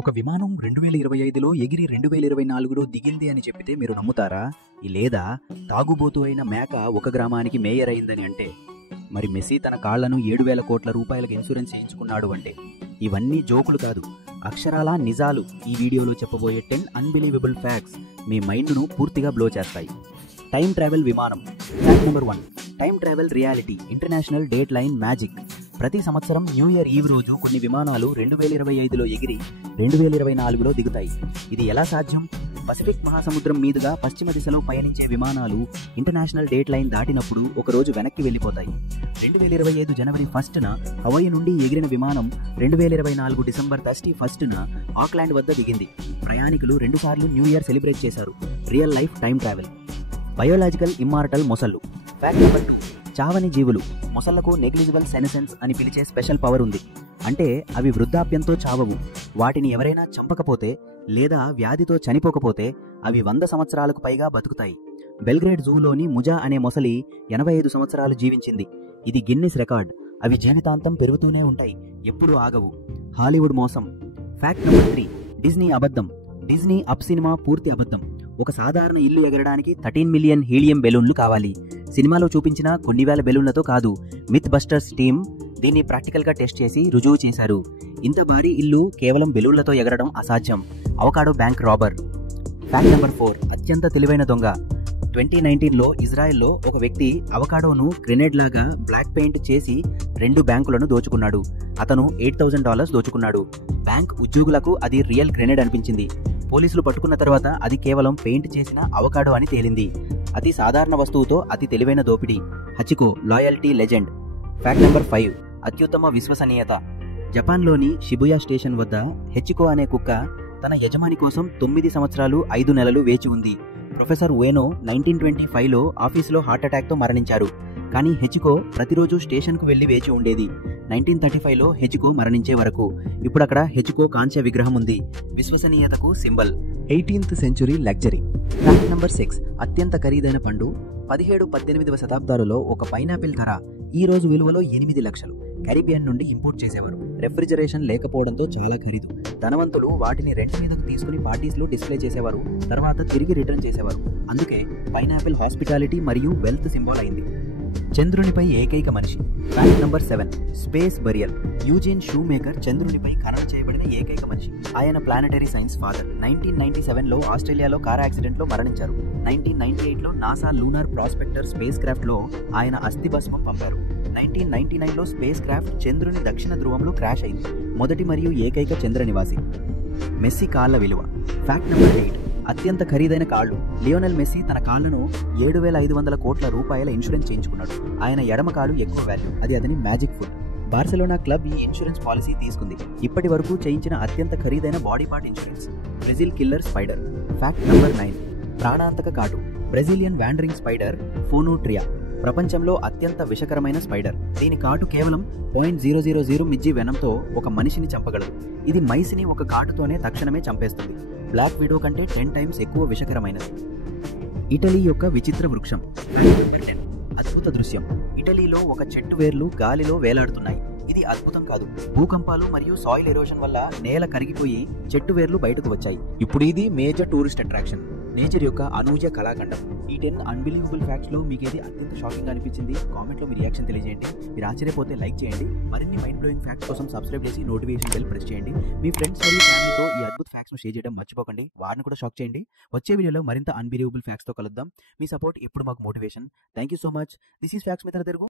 ఒక విమానం 2025లో ఎగిరి 2024లో దిగింది అని చెప్పితే మీరు నమ్ముతారా? లేదా తాగుబోతు అయిన మేక ఒక గ్రామానికి మేయర్ అయిందని అంటే? మరి మెస్సీ తన కాళ్లను 7,000 కోట్ల రూపాయలకు ఇన్సూరెన్స్ చేయించుకున్నాడు అంటే? ఇవన్నీ జోకులు కాదు, అక్షరాలా నిజాలు. ఈ వీడియోలో చెప్పబోయే 10 అన్బిలీవబుల్ ఫ్యాక్ట్స్ మీ మైండ్ను పూర్తిగా బ్లో చేస్తాయి. టైం ట్రావెల్ విమానం. Fact number 1, time travel reality, international date line magic. ప్రతి సంవత్సరం న్యూ ఇయర్ ఈవ్ రోజు కొన్ని విమానాలు 2025లో ఎగిరి 2024లో దిగుతాయి. ఇది ఎలా సాధ్యం? పసిఫిక్ మహాసముద్రం మీదుగా పశ్చిమ దిశలో పయనించే విమానాలు ఇంటర్నేషనల్ డేట్ లైన్ దాటినప్పుడు ఒకరోజు వెనక్కి వెళ్లిపోతాయి. 2025 జనవరి 1న హవాయి నుండి ఎగిరిన విమానం 2024 డిసెంబర్ 31న ఆక్లాండ్ వద్ద దిగింది. ప్రయాణికులు 2 సార్లు న్యూ ఇయర్ సెలబ్రేట్ చేశారు. Real life time travel. Biological immortal మొసళ్ళు. ఫ్యాక్ట్ నెంబర్ 2, చావని జీవులు. మొసళ్లకు నెగ్లిజిబుల్ సెనసెన్స్ అని పిలిచే స్పెషల్ పవర్ ఉంది. అంటే అవి వృద్ధాప్యంతో చావవు. వాటిని ఎవరైనా చంపకపోతే లేదా వ్యాధితో చనిపోకపోతే అవి 100 సంవత్సరాలకు పైగా బతుకుతాయి. బెల్గ్రేడ్ జూలోని ముజా అనే మొసలి 85 సంవత్సరాలు జీవించింది. ఇది గిన్నిస్ రికార్డ్. అవి జీవితాంతం పెరుగుతూనే ఉంటాయి, ఎప్పుడూ ఆగవు. హాలీవుడ్ మోసం. ఫ్యాక్ట్ నెంబర్ 3, డిజ్నీ అబద్ధం. డిజ్నీ అప్ సినిమా పూర్తి అబద్ధం. ఒక సాధారణ ఇల్లు ఎగరడానికి 13 మిలియన్ హీలియం బెలూన్లు కావాలి. సినిమాలో చూపించిన కొన్ని వేల బెలూన్లతో కాదు. మిత్ బస్టర్స్ టీమ్ దీన్ని ప్రాక్టికల్ గా టెస్ట్ చేసి రుజువు చేశారు. ఇంత భారీ ఇల్లు కేవలం బెలూన్లతో ఎగరడం అసాధ్యం. Avocado bank robber. Fact number 4, అత్యంత తెలివైన దొంగ. 2019లో ఇజ్రాయెల్లో ఒక వ్యక్తి అవకాడోను గ్రెనేడ్ లాగా బ్లాక్ పెయింట్ చేసి 2 బ్యాంకులను దోచుకున్నాడు. అతను $8,000 దోచుకున్నాడు. బ్యాంక్ ఉద్యోగులకు అది రియల్ గ్రెనేడ్ అనిపించింది. పోలీసులు పట్టుకున్న తర్వాత అది కేవలం పెయింట్ చేసిన అవకాడో అని తేలింది. అతి సాధారణ వస్తువుతో అతి తెలివైన దోపిడీ. Hachiko loyalty legend. Fact number 5, అత్యుత్తమ విశ్వసనీయత. జపాన్లోని షిబుయా స్టేషన్ వద్ద హెచికో అనే కుక్క తన యజమాని కోసం 9 సంవత్సరాలు 5 నెలలు వేచి ఉంది. ప్రొఫెసర్ ఉఎనో 1925లో ఆఫీసులో హార్ట్అటాక్తో మరణించారు. కానీ హెచికో ప్రతిరోజు స్టేషన్కు వెళ్లి వేచి ఉండేది. 1935లో హెచికో మరణించే వరకు. ఇప్పుడు అక్కడ హెచికో కాంస్య విగ్రహం ఉంది. విశ్వసనీయతకు symbol. 18th century luxury. Fact number 6, అత్యంత ఖరీదైన పండు. 17-18వ శతాబ్దాలలో ఒక పైనాపిల్ ధర ఈ రోజు విలువలో 8 లక్షలు. కరీబియన్ నుండి ఇంపోర్ట్ చేసేవారు. రెఫ్రిజరేషన్ లేకపోవడంతో చాలా ఖరీదు. ధనవంతులు వాటిని రెంట్ మీదకు తీసుకుని పార్టీస్లో డిస్ప్లే చేసేవారు, తర్వాత తిరిగి రిటర్న్ చేసేవారు. అందుకే పైనాపిల్ హాస్పిటాలిటీ మరియు వెల్త్ సింబల్ అయింది. చంద్రునిపై ఏకైక మనిషి. Fact number 7, space burial. Eugene Shoemaker చంద్రునిపై ఖననం చేయబడిన ఏకైక మనిషి. ఆయన ప్లానెటరీ సైన్స్ ఫాదర్. 1997లో ఆస్ట్రేలియాలో కార్ యాక్సిడెంట్లో మరణించారు. 1998లో NASA lunar prospector spacecraft లో ఆయన అస్థిభస్మం పంపారు. 1999లో స్పేస్ క్రాఫ్ట్ చంద్రుని దక్షిణ ధ్రువంలో క్రాష్ అయింది. మొదటి మరియు ఏకైక చంద్ర నివాసి. మెస్సీ కాళ్ల విలువ. ఫ్యాక్ట్ నెంబర్ 8, అత్యంత ఖరీదైన కాళ్లు. లియోనెల్ మెస్సీ తన కాళ్లను 7,500 కోట్ల రూపాయల ఇన్సూరెన్స్ చేయించుకున్నాడు. ఆయన ఎడమ కాలు ఎక్కువ వాల్యూ, అది అతని మ్యాజిక్ ఫుడ్. బార్సిలోనా క్లబ్ ఈ ఇన్సూరెన్స్ పాలసీ తీసుకుంది. ఇప్పటి వరకు చేయించిన అత్యంత ఖరీదైన body part insurance. Brazil killer spider. Fact number 9, ప్రాణాంతక కాటు. బ్రెజిలియన్ వ్యాండరింగ్ స్పైడర్ ఫోనోట్రియా ప్రపంచంలో అత్యంత విషకరమైన స్పైడర్. దీని కాటు కేవలం 0.000 మిజ్జి వెనంతో ఒక మనిషిని చంపగలదు. ఇది మైసిని ఒక కాటుతోనే తక్షణమే చంపేస్తుంది. బ్లాక్ విడో కంటే 10 టైమ్స్ ఎక్కువ విషకరమైనది. ఇటలీ యొక్క విచిత్ర వృక్షం. అద్భుత దృశ్యం. ఇటలీలో ఒక చెట్టు వేర్లు గాలిలో వేలాడుతున్నాయి. ఇది అద్భుతం కాదు, భూకంపాలు మరియు సాయిల్ ఎరోషన్ వల్ల నేల కరిగిపోయి చెట్టు వేర్లు బయటకు వచ్చాయి. ఇప్పుడు ఇది మేజర్ టూరిస్ట్ అట్రాక్షన్. నేచర్ యొక్క అనూహ్య కళాఖండం. ఈ 10 అన్బిలీవబుల్ ఫ్యాక్ట్స్ లో మీకు ఏది అత్యంత షాకింగ్ గా అనిపించింది? కామెంట్ లో మీ రియాక్షన్ తెలియజేయండి. మీరు ఆశ్చర్యపోతే లైక్ చేయండి. మరిన్ని మైండ్ బ్లోయింగ్ ఫ్యాక్ట్స్ కోసం సబ్స్క్రైబ్ చేసి నోటిఫికేషన్ బెల్ ప్రెస్ చేయండి. మీ ఫ్రెండ్స్ మరియు ఫ్యామిలీతో ఈ అద్భుత ఫ్యాక్ట్స్ ను షేర్ చేయడం మర్చిపోకండి. వారిని కూడా షాక్ చేయండి. వచ్చే వీడియోలో మరింత అన్బిలీవబుల్ ఫ్యాక్ట్స్ తో కలుద్దాం. మీ సపోర్ట్ ఎప్పుడు మాకు motivation. Thank you so much. This is facts with Telugu.